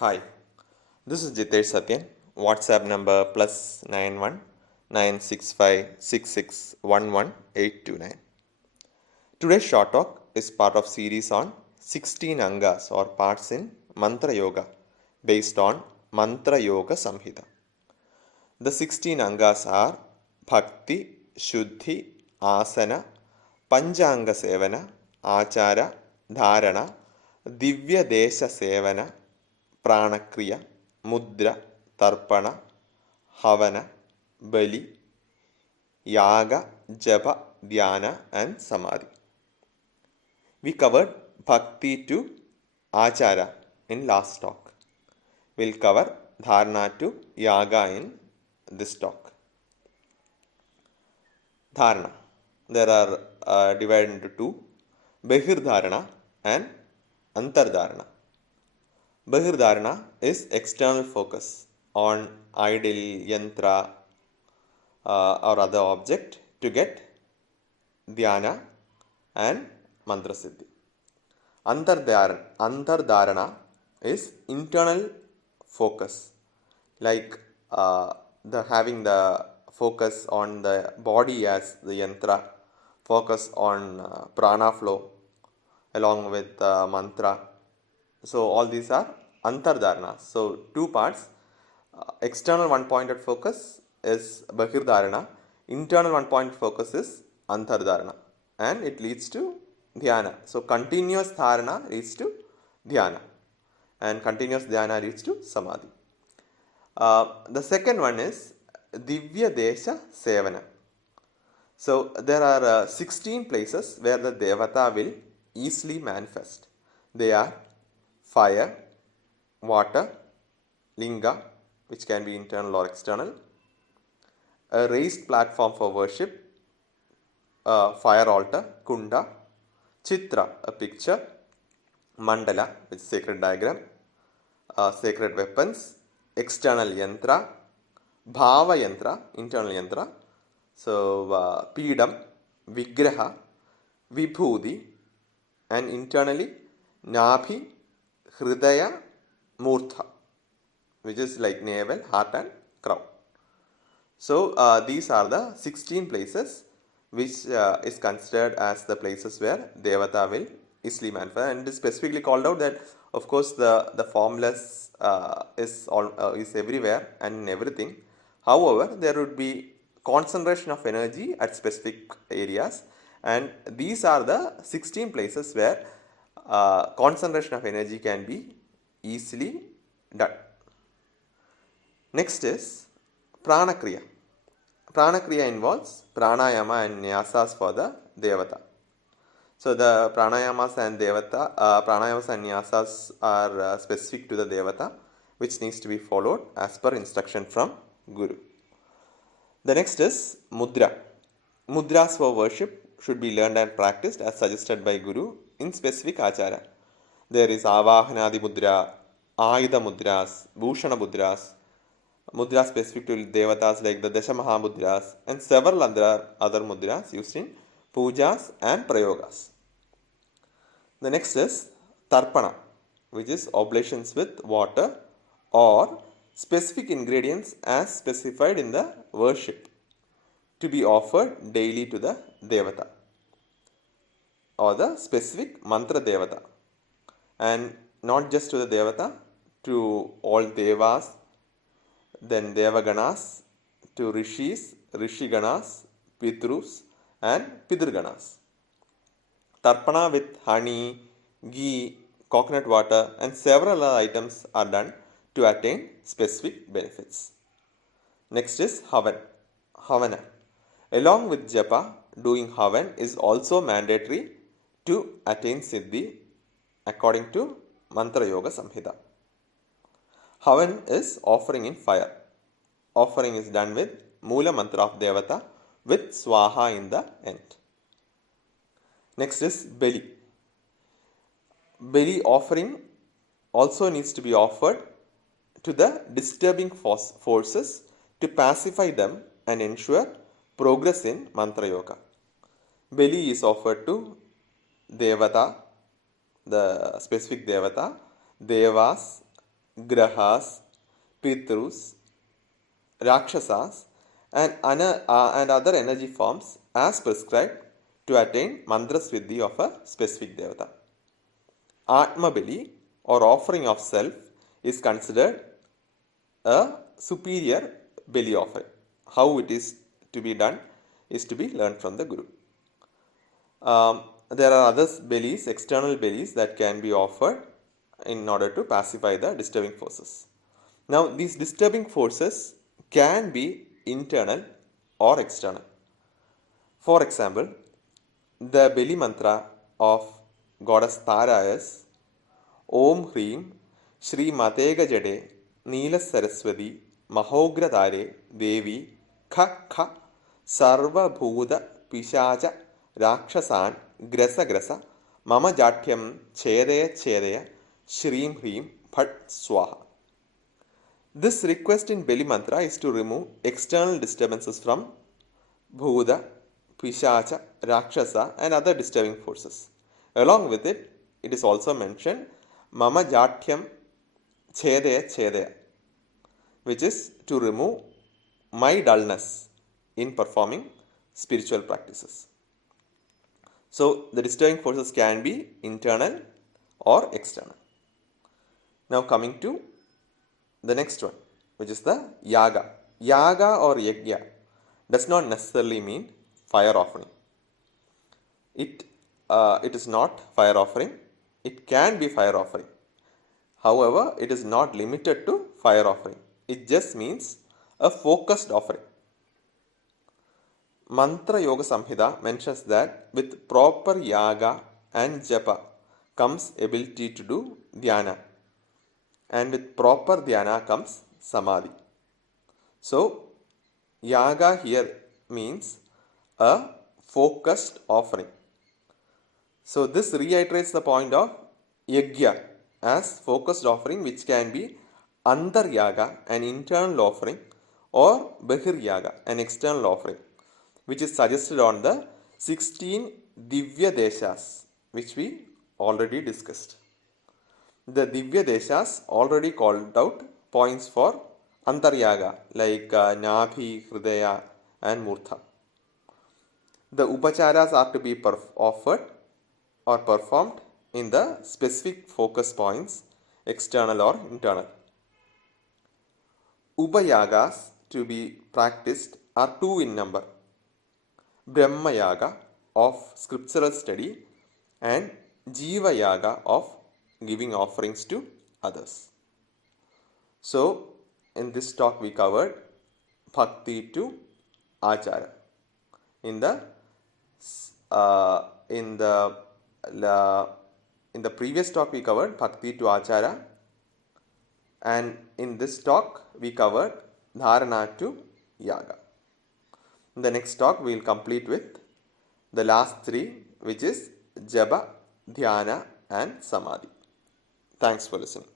Hi, this is Jitesh Satyan. WhatsApp number +919656611829. Today's short talk is part of series on 16 Angas or parts in Mantra Yoga based on Mantra Yoga Samhita. The 16 Angas are Bhakti, Shuddhi, Asana, Panchanga Sevana, Achara, Dharana, Divya Desha Sevana, Pranakriya, Mudra, Tarpana, Havana, Bali, Yaga, Japa, Dhyana, and Samadhi. We covered Bhakti to Achara in last talk. We'll cover Dharana to Yaga in this talk. Dharana. There are divided into two, Bahirdharana and Antardharana. Bahirdharana is external focus on idol, yantra, or other object to get dhyana and mantra siddhi. Antardharana is internal focus, like having the focus on the body as the yantra, focus on prana flow along with mantra. So all these are antardharana. So two parts. External one-pointed focus is Bahirdharana. Internal one-pointed focus is Antardharana. And it leads to Dhyana. So continuous Dharana leads to Dhyana. And continuous Dhyana leads to Samadhi. The second one is Divya Desha Sevana. So there are 16 places where the Devata will easily manifest. They are fire, water, linga, which can be internal or external, a raised platform for worship, a fire altar, kunda, chitra, a picture, mandala, which is sacred diagram, sacred weapons, external yantra, bhava yantra, internal yantra, so pidam, vigraha, vibhuti, and internally nabhi, hridaya, murtha, which is like navel, heart and crown. So these are the 16 places which is considered as the places where Devata will easily manifest, and it is specifically called out that of course the formless is everywhere and in everything. However, there would be concentration of energy at specific areas, and these are the 16 places where concentration of energy can be easily done. Next is Pranakriya. Pranakriya involves pranayama and nyasas for the devata. So the pranayamas and pranayamas and nyasas are specific to the devata, which needs to be followed as per instruction from Guru. The next is mudra. Mudras for worship should be learned and practiced as suggested by Guru in specific achara. There is avahanadi mudra, ayudha mudras, bhushana mudras, mudras specific to devatas like the Dasha Mahamudras, and several other mudras used in pujas and prayogas. The next is Tarpana, which is oblations with water or specific ingredients as specified in the worship to be offered daily to the devata or the specific mantra devata, and not just to the devata, to all devas, then Devaganas, to Rishis, Rishiganas, Pitrus, and Pidruganas. Tarpana with honey, ghee, coconut water, and several other items are done to attain specific benefits. Next is Havan. Havana. Along with Japa, doing Havan is also mandatory to attain Siddhi according to Mantra Yoga Samhita. Havan is offering in fire. Offering is done with Mula Mantra of Devata with Swaha in the end. Next is Bali. Bali offering also needs to be offered to the disturbing forces to pacify them and ensure progress in Mantra Yoga. Bali is offered to Devata, the specific Devata, Devas, grahas, pitrus, rakshasas, and other energy forms as prescribed to attain mantra siddhi of a specific devata. Atma Bali or offering of self is considered a superior Bali offering. How it is to be done is to be learned from the Guru. There are other Balis, external Balis that can be offered in order to pacify the disturbing forces. Now, these disturbing forces can be internal or external. For example, the Bali mantra of goddess Tara is Om Hrim Shri Matega Jade Neela Saraswati Mahogra Tare Devi Kha Kha Sarva Bhuda Pishacha Rakshasan Grasa Grasa Mama Jatyam Chedeya Chedeya Shrim Hrim Phat Swaha. This request in Bali mantra is to remove external disturbances from Bhuda, Pishacha, Rakshasa and other disturbing forces. Along with it, it is also mentioned Mama Jatyam Chedeya Chedeya, which is to remove my dullness in performing spiritual practices. So, the disturbing forces can be internal or external. Now, coming to the next one, which is the yaga. Yaga or yagya does not necessarily mean fire offering. It is not fire offering. It can be fire offering. However, it is not limited to fire offering. It just means a focused offering. Mantra Yoga Samhita mentions that with proper yaga and japa comes ability to do dhyana, and with proper dhyana comes samadhi. So, yaga here means a focused offering. So, this reiterates the point of yagya as focused offering, which can be antar yaga, an internal offering, or bahir yaga, an external offering, which is suggested on the 16 Divya Deshas, which we already discussed. The Divya Deshas already called out points for Antaryaga like Nabhi, Hridaya and Murtha. The Upacharas are to be offered or performed in the specific focus points, external or internal. Upayagas to be practiced are two in number. Brahma Yaga of scriptural study and Jiva Yaga of giving offerings to others. So, in this talk we covered Bhakti to Achara. In the previous talk we covered Bhakti to Achara, and in this talk we covered Dharana to Yaga. In the next talk we will complete with the last three, which is Japa, Dhyana and Samadhi. Thanks for listening.